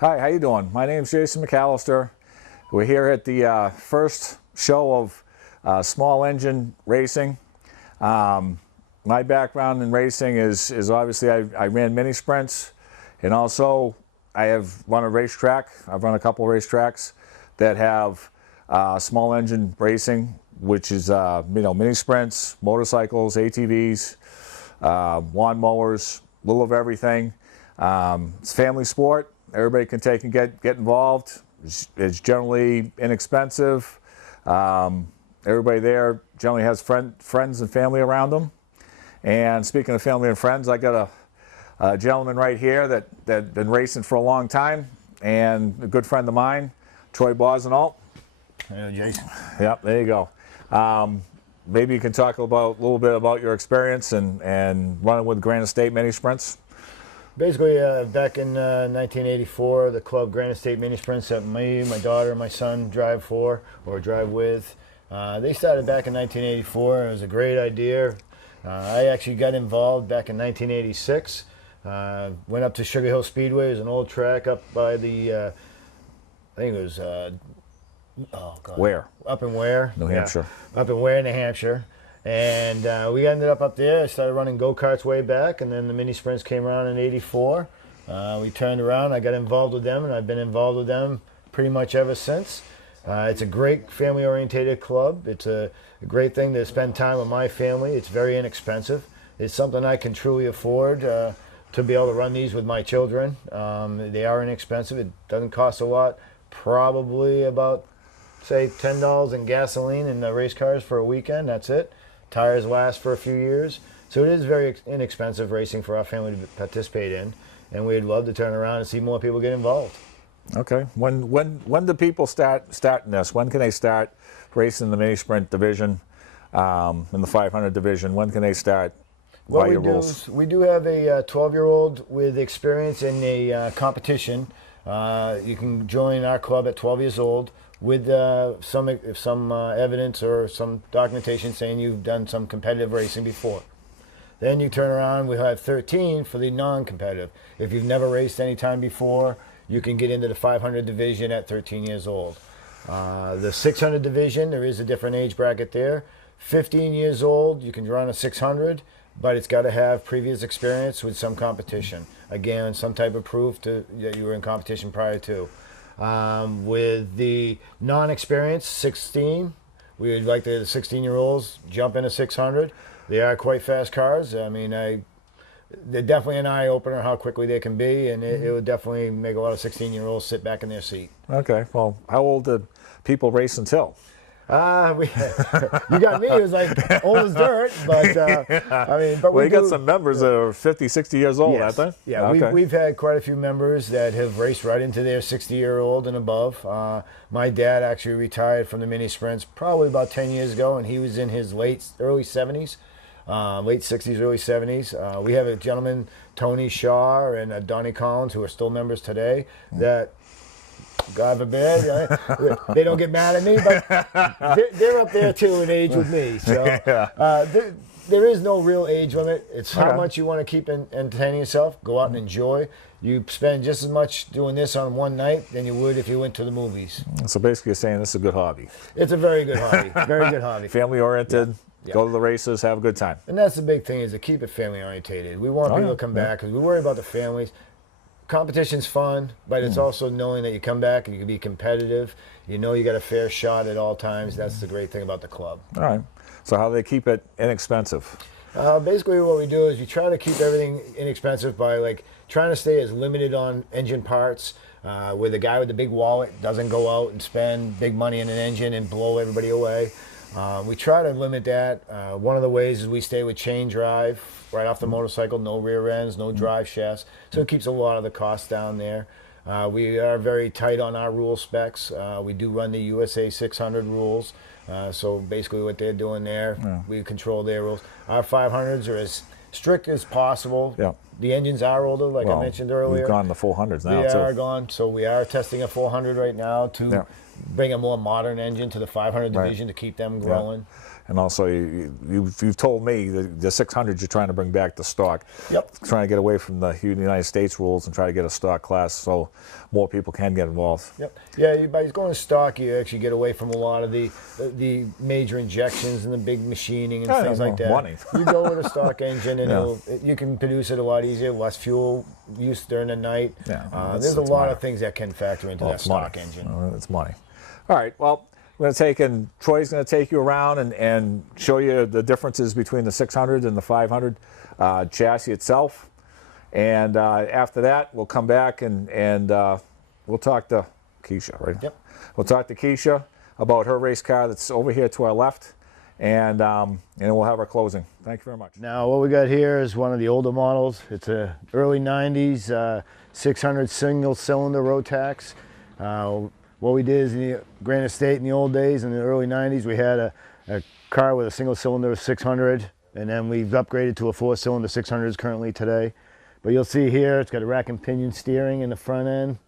Hi, how you doing? My name is Jason McAllister. We're here at the first show of small engine racing. My background in racing is obviously I ran mini sprints, and also I have run a racetrack. I've run a couple of racetracks that have small engine racing, which is mini sprints, motorcycles, ATVs, lawnmowers, a little of everything. It's a family sport. Everybody can take and get involved. It's generally inexpensive. Everybody there generally has friends and family around them. And speaking of family and friends, I got a gentleman right here that been racing for a long time, and a good friend of mine, Troy Bosenalt. Hey, Jason. Yep, there you go. Maybe you can talk a little bit about your experience and running with Granite State mini sprints. Basically, back in 1984, the club Granite State Mini Sprints that me, my daughter, and my son drive for or drive with. They started back in 1984. It was a great idea. I actually got involved back in 1986. Went up to Sugar Hill Speedway. It was an old track up by the, I think it was, oh God. Where? Up in Ware. New Hampshire. Yeah, up in Ware, New Hampshire. And we ended up there. I started running go-karts way back, and then the mini sprints came around in '84. We turned around. I got involved with them, and I've been involved with them pretty much ever since. It's a great family-oriented club. It's a great thing to spend time with my family. It's very inexpensive. It's something I can truly afford to be able to run these with my children. They are inexpensive. It doesn't cost a lot. Probably about, say, $10 in gasoline in the race cars for a weekend. That's it. Tires last for a few years. So it is very inexpensive racing for our family to participate in, and we'd love to turn around and see more people get involved. Okay. When do people start in this? When can they start racing in the mini sprint division, in the 500 division? When can they start? What we do is we do have a 12-year-old with experience in a competition. You can join our club at 12 years old with some evidence or some documentation saying you've done some competitive racing before. Then you turn around, we'll have 13 for the non-competitive. If you've never raced any time before, you can get into the 500 division at 13 years old. The 600 division, there is a different age bracket there. 15 years old, you can run a 600, but it's got to have previous experience with some competition. Again, some type of proof that you were in competition prior to. With the non-experienced 16, we would like the 16-year-olds jump into 600. They are quite fast cars. I mean, they're definitely an eye-opener how quickly they can be, and it would definitely make a lot of 16-year-olds sit back in their seat. Okay. Well, how old did people race until? You got me. It was like old as dirt, but I mean, but well, you got some members that are 50, 60 years old, yes. aren't they? Yeah, okay. we've had quite a few members that have raced right into their 60-year-old and above. My dad actually retired from the mini sprints probably about 10 years ago, and he was in his early 70s, late 60s, early 70s. We have a gentleman, Tony Shaw and Donnie Collins, who are still members today, that, God forbid, they don't get mad at me, but they're up there too in age with me. So there is no real age limit. It's how much you want to keep entertaining yourself. Go out and enjoy. You spend just as much doing this on one night than you would if you went to the movies. So basically you're saying this is a good hobby. It's a very good hobby. Very good hobby. Family oriented. Yeah. Go to the races, have a good time. And that's the big thing, is to keep it family orientated. We want people to come back because we worry about the families. Competition's fun, but it's also knowing that you come back and you can be competitive. You know you got a fair shot at all times. That's the great thing about the club. All right. So how do they keep it inexpensive? Basically what we do is you try to keep everything inexpensive by trying to stay as limited on engine parts, where the guy with the big wallet doesn't go out and spend big money in an engine and blow everybody away. We try to limit that. One of the ways is we stay with chain drive right off the motorcycle, no rear ends, no drive shafts, so it keeps a lot of the costs down there. We are very tight on our rule specs. We do run the USA 600 rules, so basically what they're doing there, we control their rules. Our 500s are as strict as possible. Yeah. The engines are older, I mentioned earlier. We've gone the 400s now, We are gone, so we are testing a 400 right now to bring a more modern engine to the 500 division to keep them growing. Yeah. And also, you've told me the 600s you're trying to bring back to stock. Yep. Trying to get away from the United States rules and try to get a stock class so more people can get involved. Yep. Yeah, by going to stock, you actually get away from a lot of the major injections and the big machining and things like that. Money. You go with a stock engine, and you can produce it a lot easier, less fuel use during the night. Yeah, there's a lot of things that can factor into that stock engine. It's money. All right. Well, Troy's going to take you around and show you the differences between the 600 and the 500 chassis itself. And after that, we'll come back and we'll talk to Keisha, right? Yep. We'll talk to Keisha about her race car that's over here to our left, and we'll have our closing. Thank you very much. Now, what we got here is one of the older models. It's a early 90s 600 single-cylinder Rotax. What we did is in the Granite State in the old days, in the early 90s, we had a car with a single-cylinder 600, and then we've upgraded to a 4-cylinder 600s currently today. But you'll see here, it's got a rack and pinion steering in the front end,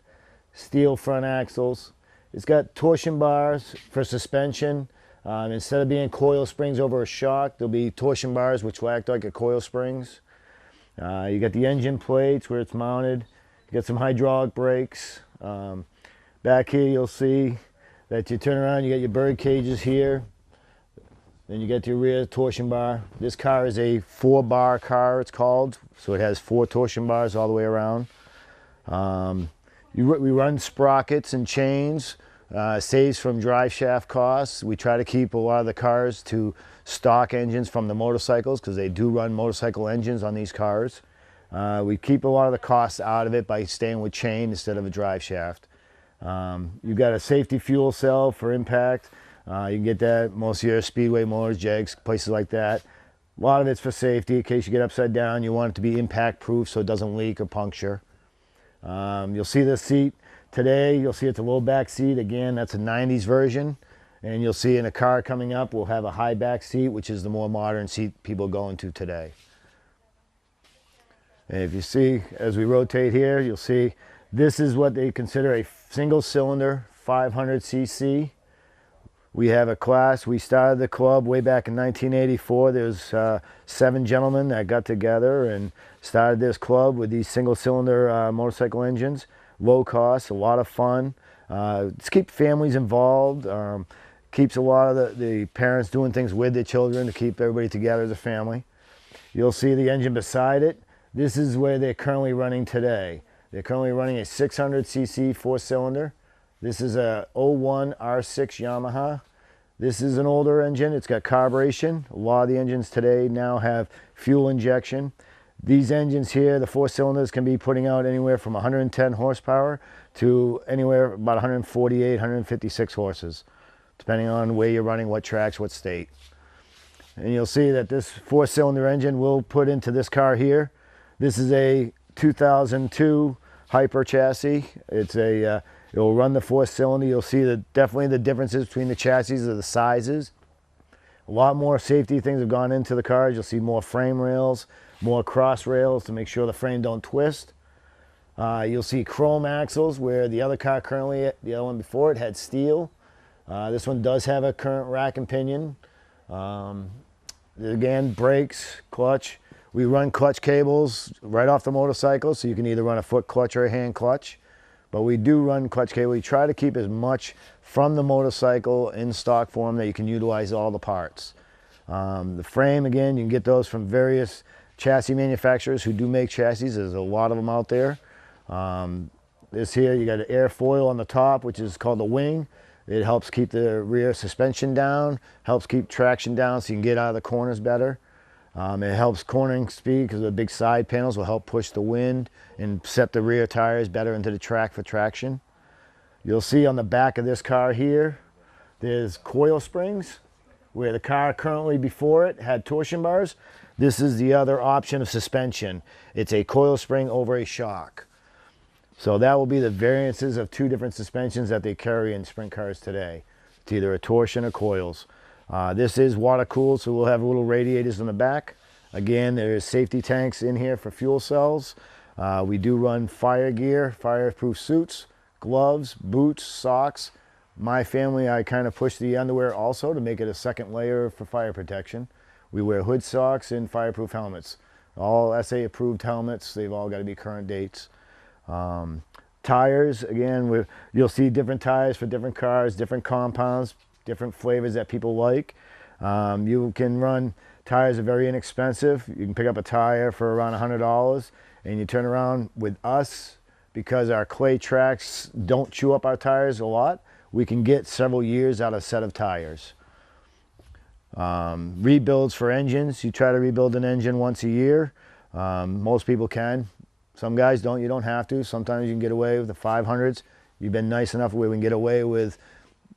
steel front axles. It's got torsion bars for suspension. Instead of being coil springs over a shock, there'll be torsion bars which will act like a coil springs. You got the engine plates where it's mounted. You got some hydraulic brakes. Back here you'll see that you turn around, you got your bird cages here. Then you get your rear torsion bar. This car is a 4-bar car, it's called. So it has 4 torsion bars all the way around. We run sprockets and chains, saves from drive shaft costs. We try to keep a lot of the cars to stock engines from the motorcycles because they do run motorcycle engines on these cars. We keep a lot of the costs out of it by staying with chain instead of a drive shaft. You've got a safety fuel cell for impact. You can get that most of your speedway motors, jegs, places like that. A lot of it's for safety in case you get upside down. You want it to be impact proof so it doesn't leak or puncture. You'll see this seat today. You'll see it's a low back seat. Again, that's a 90s version. And you'll see in a car coming up, we'll have a high back seat, which is the more modern seat people go into today. And if you see, as we rotate here, you'll see this is what they consider a single-cylinder 500cc. We have a class. We started the club way back in 1984. There's 7 gentlemen that got together and started this club with these single-cylinder motorcycle engines. Low cost, a lot of fun. Just keep families involved. Keeps a lot of the parents doing things with their children to keep everybody together as a family. You'll see the engine beside it. This is where they're currently running today. They're currently running a 600cc 4-cylinder. This is a 01 R6 Yamaha. This is an older engine. It's got carburation. A lot of the engines today now have fuel injection. These engines here, the 4-cylinders, can be putting out anywhere from 110 horsepower to anywhere about 148, 156 horses, depending on where you're running, what tracks, what state. And you'll see that this 4-cylinder engine will put into this car here. This is a 2002 Hyper chassis. It'll run the 4-cylinder. You'll see definitely the differences between the chassis of the sizes. A lot more safety things have gone into the cars. You'll see more frame rails, more cross rails to make sure the frame don't twist. You'll see chrome axles where the other car currently, the other one before it had steel. This one does have a current rack and pinion. Again, brakes, clutch. We run clutch cables right off the motorcycle, so you can either run a foot clutch or a hand clutch. But we do run clutch cable. We try to keep as much from the motorcycle in stock form that you can utilize all the parts. The frame, again, you can get those from various chassis manufacturers who do make chassis. There's a lot of them out there. This here, you got an airfoil on the top, which is called the wing. It helps keep the rear suspension down, helps keep traction down so you can get out of the corners better. It helps cornering speed because the big side panels will help push the wind and set the rear tires better into the track for traction. You'll see on the back of this car here, there's coil springs where the car currently before it had torsion bars. This is the other option of suspension. It's a coil spring over a shock. So that will be the variances of 2 different suspensions that they carry in sprint cars today. It's either a torsion or coils. This is water cooled, so we'll have little radiators in the back. Again, there's safety tanks in here for fuel cells. We do run fire gear, fireproof suits, gloves, boots, socks, My family, I kind of push the underwear also to make it a second layer for fire protection. We wear hood socks and fireproof helmets. All SA approved helmets, they've all got to be current dates. Tires, again, you'll see different tires for different cars, different compounds, different flavors that people like. You can run, tires are very inexpensive. You can pick up a tire for around $100 and you turn around with us, because our clay tracks don't chew up our tires a lot, we can get several years out of a set of tires. Rebuilds for engines, you try to rebuild an engine once a year. Most people can. Some guys don't, you don't have to. Sometimes you can get away with the 500s. You've been nice enough where we can get away with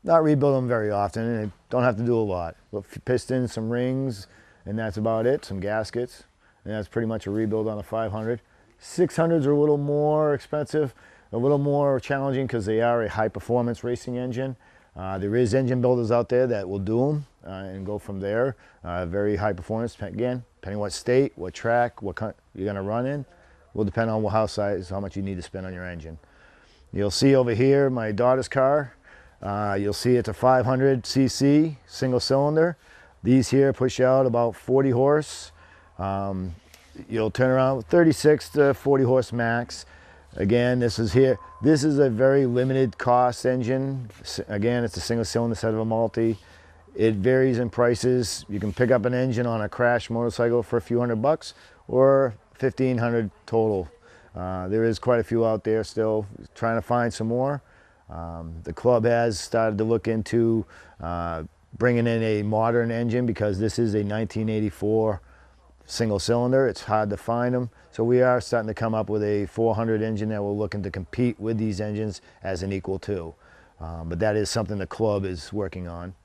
not rebuild them very often, and don't have to do a lot. Pistons, some rings, and that's about it, some gaskets, and that's pretty much a rebuild on a 500. 600s are a little more expensive, a little more challenging because they are a high-performance racing engine. There is engine builders out there that will do them and go from there. Very high performance, again, depending what state, what track, what you're going to run in, will depend on how much you need to spend on your engine. You'll see over here my daughter's car. You'll see it's a 500cc single cylinder. These here push out about 40 horse. You'll turn around with 36 to 40 horse max. Again, this is a very limited cost engine. Again, it's a single cylinder instead of a multi. It varies in prices. You can pick up an engine on a crash motorcycle for a few $100 or $1,500 total. There is quite a few out there still, trying to find some more. The club has started to look into bringing in a modern engine, because this is a 1984 single cylinder. It's hard to find them. So we are starting to come up with a 400 engine that we're looking to compete with these engines as an equal to. But that is something the club is working on.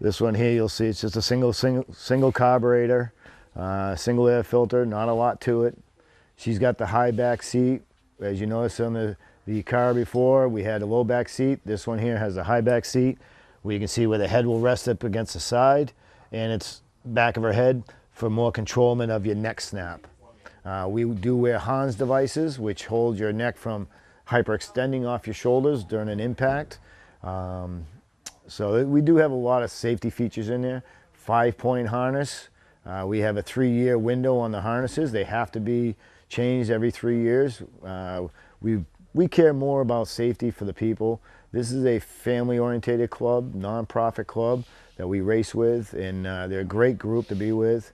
This one here, you'll see it's just a single carburetor, single air filter, not a lot to it. She's got the high back seat. As you noticed on the car before, we had a low back seat. This one here has a high back seat, where you can see where the head will rest up against the side, and it's back of her head for more controlment of your neck snap. We do wear Hans devices, which hold your neck from hyperextending off your shoulders during an impact. So we do have a lot of safety features in there. 5-point harness. We have a 3-year window on the harnesses. They have to be changed every 3 years. We care more about safety for the people. This is a family-oriented club, non-profit club that we race with, and they're a great group to be with.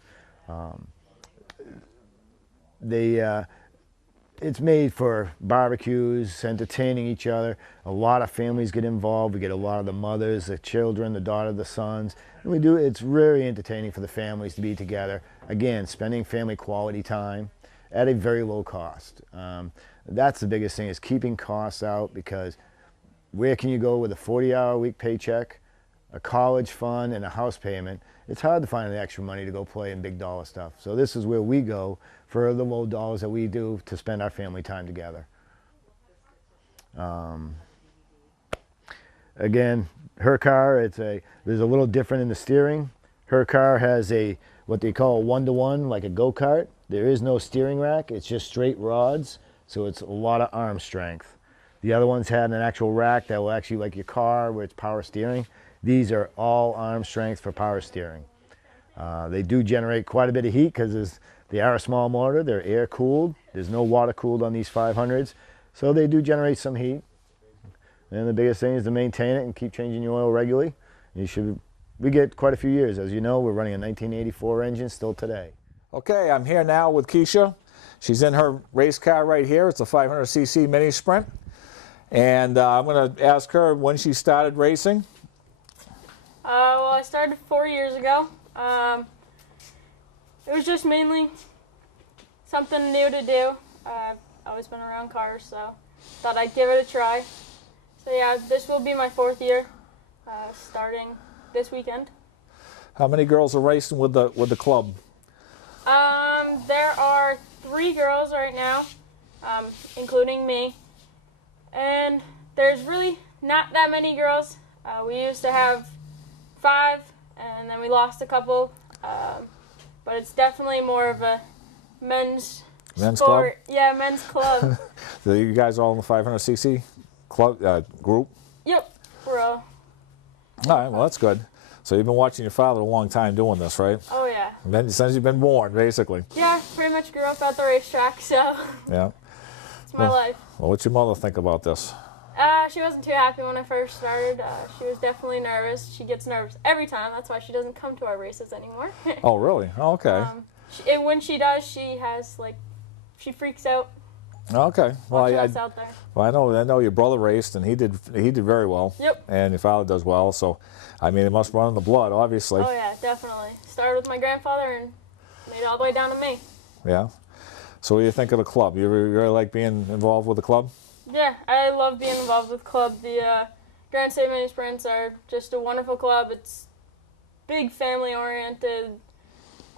It's made for barbecues, entertaining each other. A lot of families get involved. We get a lot of the mothers, the children, the daughter, the sons. And it's really entertaining for the families to be together. Again, spending family quality time at a very low cost. That's the biggest thing, is keeping costs out, because where can you go with a 40-hour-a-week paycheck, a college fund, and a house payment? It's hard to find the extra money to go play in big dollar stuff. So this is where we go for the low dollars that we do to spend our family time together. Again, her car, there's a little different in the steering. Her car has what they call a 1-to-1, like a go-kart. There is no steering rack, it's just straight rods, so it's a lot of arm strength. The other ones had an actual rack that will actually, like your car, where it's power steering. These are all arm strength for power steering. They do generate quite a bit of heat because they are a small motor. They're air cooled. There's no water cooled on these 500s. So they do generate some heat. And the biggest thing is to maintain it and keep changing your oil regularly. We get quite a few years. As you know, we're running a 1984 engine still today. Okay, I'm here now with Keisha. She's in her race car right here. It's a 500cc mini sprint. And I'm going to ask her when she started racing. Well, I started 4 years ago. It was just mainly something new to do. I've always been around cars, so thought I'd give it a try. So yeah, this will be my 4th year, starting this weekend. How many girls are racing with the club? There are 3 girls right now, including me. And there's really not that many girls. We used to have 5, and then we lost a couple. But it's definitely more of a men's sport. Club? Yeah, men's club. So you guys are all in the 500cc club group? Yep, we're all. All right, well, that's good. So you've been watching your father a long time doing this, right? Oh yeah. Since you've been born, basically. Yeah, pretty much grew up at the racetrack, so Yeah. it's my life. Well, what's your mother think about this? She wasn't too happy when I first started. She was definitely nervous. She gets nervous every time. That's why she doesn't come to our races anymore. Oh, really? Oh, okay. When she does, she has she freaks out. Okay. Well, Watching us out there. well, I know your brother raced, and he did very well. Yep. And your father does well, so I mean, it must run in the blood, obviously. Oh yeah, definitely. Started with my grandfather and made it all the way down to me. Yeah. So what do you think of the club? You really like being involved with the club? Yeah, I love being involved with the club. The Granite State Mini Sprints are just a wonderful club. It's big family oriented,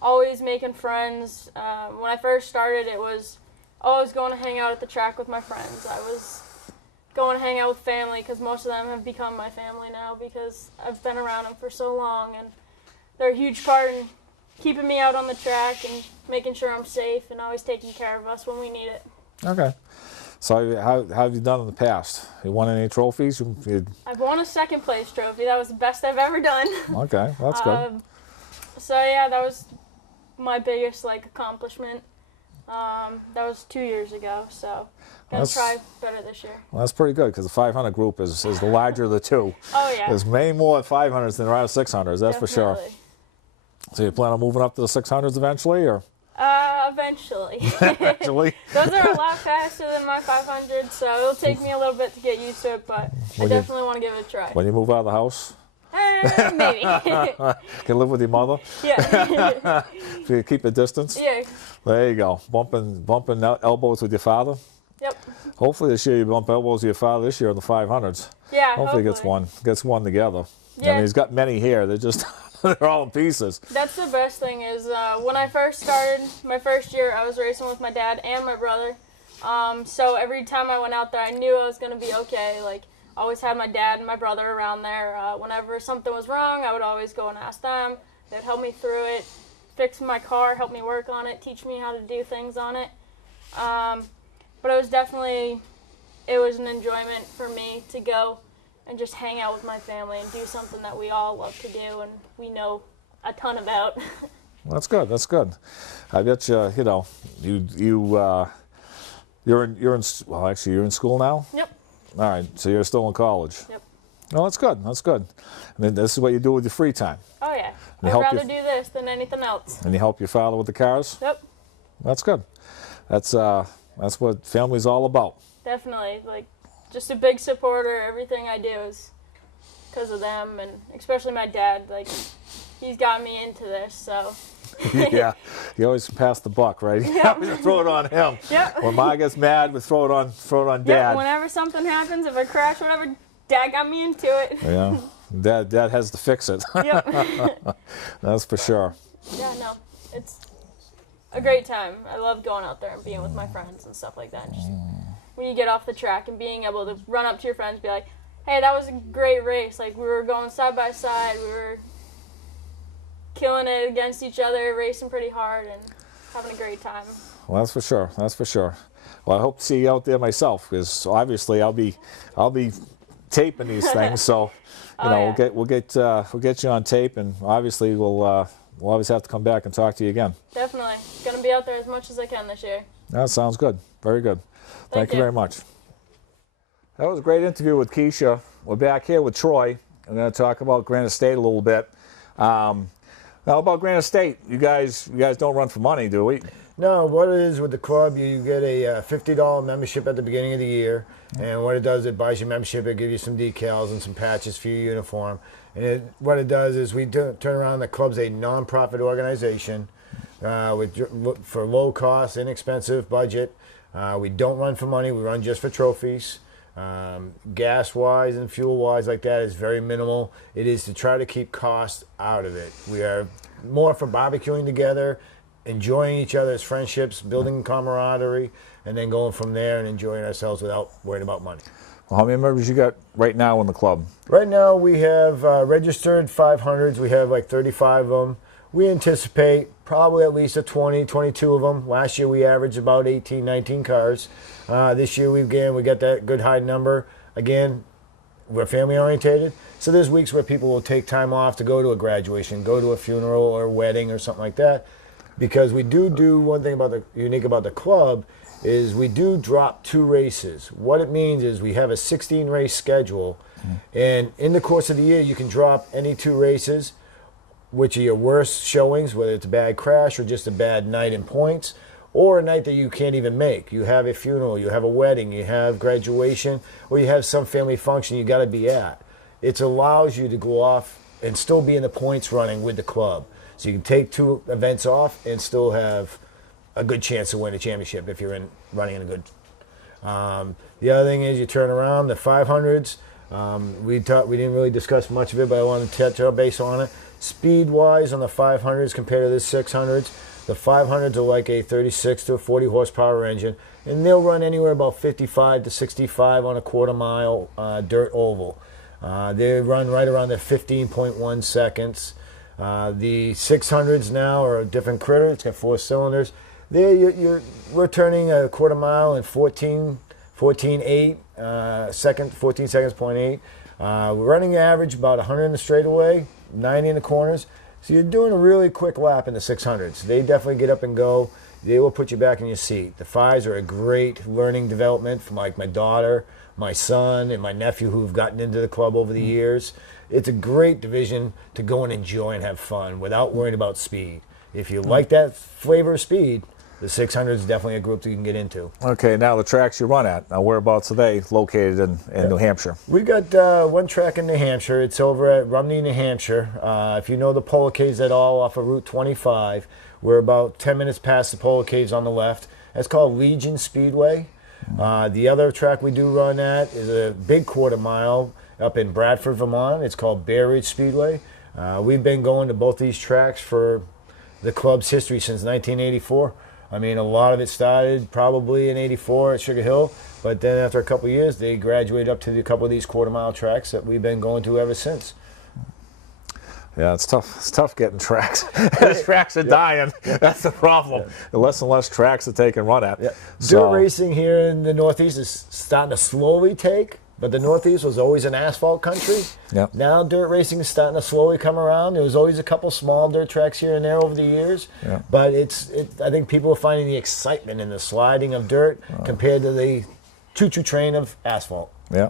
always making friends. When I first started, it was always going to hang out at the track with my friends. I was going to hang out with family because most of them have become my family now because I've been around them for so long, and they're a huge part in keeping me out on the track and making sure I'm safe and always taking care of us when we need it. Okay. So how have you done in the past? You won any trophies? I've won a second place trophy. That was the best I've ever done. Okay, well, that's good. So yeah, that was my biggest accomplishment. That was 2 years ago. So gonna try better this year. Well, that's pretty good because the 500 group is the larger of the two. Oh yeah. There's many more 500s than there are 600s. That's for sure. Definitely. So you plan on moving up to the 600s eventually, or? Eventually. Actually. Those are a lot faster than my 500, so it'll take me a little bit to get used to it, but I definitely want to give it a try. When you move out of the house? Maybe. Can live with your mother? Yeah. So you keep a distance? Yeah. There you go. Bumping elbows with your father? Yep. Hopefully this year you bump elbows with your father this year in the 500s. Yeah, Hopefully gets one together. Yeah. I mean, he's got many here. They're just they're all in pieces. That's the best thing is when I first started, my first year, I was racing with my dad and my brother. So every time I went out there, I knew I was going to be okay. I always had my dad and my brother around there. Whenever something was wrong, I would always go and ask them. They'd help me through it, fix my car, help me work on it, teach me how to do things on it. But it was an enjoyment for me to go and just hang out with my family and do something that we all love to do and we know a ton about. Well, that's good. That's good. I bet you're in school now? Yep. All right. So you're still in college. Yep. No, that's good. That's good. I mean, this is what you do with your free time. Oh yeah. And I'd rather do this than anything else. And you help your father with the cars? Yep. That's good. That's what family's all about. Definitely. Just a big supporter. Everything I do is because of them, and especially my dad. He's got me into this, so. Yeah, you always pass the buck, right? Yep. You throw it on him. Yep. When Ma gets mad, we throw it on Dad. Yeah, whenever something happens, if I crash, whatever, Dad got me into it. Yeah, Dad has to fix it. Yep. That's for sure. Yeah, no, it's a great time. I love going out there and being with my friends and stuff like that. And just when you get off the track and being able to run up to your friends and be like, hey, that was a great race. We were going side by side. We were killing it against each other, racing pretty hard, and having a great time. Well, that's for sure. That's for sure. Well, I hope to see you out there myself, because obviously I'll be taping these things. So, we'll get you on tape, and obviously we'll always have to come back and talk to you again. Definitely, gonna be out there as much as I can this year. That sounds good. Very good. Thank you very much. That was a great interview with Keisha. We're back here with Troy. I'm going to talk about Granite State a little bit. Now about Granite State, you guys don't run for money, do we? No, what it is with the club, you get a $50 membership at the beginning of the year, and what it does, it buys you membership, it gives you some decals and some patches for your uniform. And what it does is we turn around, the club's a non-profit organization for low cost, inexpensive budget. We don't run for money, we run just for trophies. Gas-wise and fuel-wise like that is very minimal. It is to try to keep costs out of it. We are more for barbecuing together, enjoying each other's friendships, building camaraderie, and then going from there and enjoying ourselves without worrying about money. Well, how many members you got right now in the club? Right now we have registered 500s. We have 35 of them. We anticipate probably at least 20, 22 of them. Last year we averaged about 18, 19 cars. This year we got that good high number. Again, we're family orientated. So there's weeks where people will take time off to go to a graduation, go to a funeral or a wedding or something like that. Because we do one thing about unique about the club is we do drop 2 races. What it means is we have a 16 race schedule, and in the course of the year you can drop any 2 races, which are your worst showings, whether it's a bad crash or just a bad night in points, or a night that you can't even make. You have a funeral, you have a wedding, you have graduation, or you have some family function you got to be at. It allows you to go off and still be in the points running with the club. So you can take 2 events off and still have a good chance to win a championship if you're running in a good. The other thing is you turn around the 500s. We didn't really discuss much of it, but I want to touch base on it. Speed-wise on the 500s compared to the 600s, the 500s are like a 36 to a 40 horsepower engine, and they'll run anywhere about 55 to 65 on a quarter-mile dirt oval. They run right around the 15.1 seconds. The 600s now are a different critter. It's got 4 cylinders. There, we're turning a quarter mile in 14.8 seconds, 14 seconds, 0.8. We're running average about 100 in the straightaway, 90 in the corners. So you're doing a really quick lap in the 600s. They definitely get up and go. They will put you back in your seat. The 5s are a great learning development for like my daughter, my son, and my nephew who've gotten into the club over the years. It's a great division to go and enjoy and have fun without worrying about speed. If you like that flavor of speed, the 600 is definitely a group that you can get into. Okay, now the tracks you run at. Now, whereabouts are they located in New Hampshire? We got one track in New Hampshire. It's over at Rumney, New Hampshire. If you know the Polo Caves at all off of Route 25, we're about 10 minutes past the Polo Caves on the left. That's called Legion Speedway. The other track we do run at is a big quarter mile up in Bradford, Vermont. It's called Bear Ridge Speedway. We've been going to both these tracks for the club's history since 1984. I mean, a lot of it started probably in '84 at Sugar Hill, but then after a couple of years, they graduated up to a couple of these quarter-mile tracks that we've been going to ever since. Yeah, it's tough. It's tough getting tracks. Those tracks are dying. That's the problem. The less and less tracks that they can run at. Yeah. So, dirt racing here in the Northeast is starting to slowly take, but the Northeast was always an asphalt country. Yep. Now dirt racing is starting to slowly come around. There was always a couple small dirt tracks here and there over the years, Yeah. but I think people are finding the excitement in the sliding of dirt compared to the choo-choo train of asphalt. Yeah.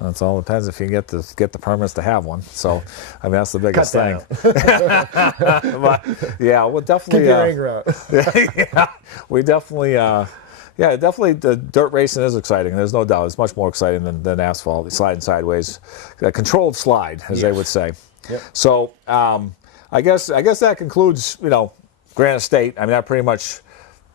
That's all depends if you can get the permits to have one. So, I mean, that's the biggest thing. But, yeah, we'll definitely. Keep your anger out. Yeah, we definitely. Yeah, definitely. The dirt racing is exciting. There's no doubt. It's much more exciting than asphalt. Sliding sideways, a controlled slide, as they would say. Yep. So, I guess that concludes. Granite State. I mean, that pretty much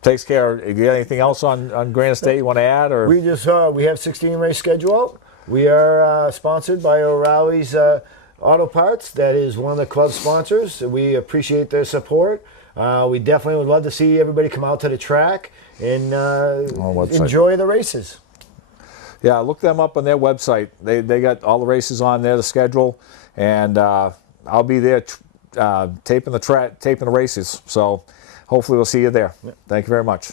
takes care. You got anything else on Granite State you want to add, or We just we have 16 race schedule out. We are sponsored by O'Reilly's Auto Parts. That is one of the club sponsors. We appreciate their support. We definitely would love to see everybody come out to the track and enjoy the races. Yeah, look them up on their website. They got all the races on there, the schedule, and I'll be there taping the races. So hopefully we'll see you there. Thank you very much.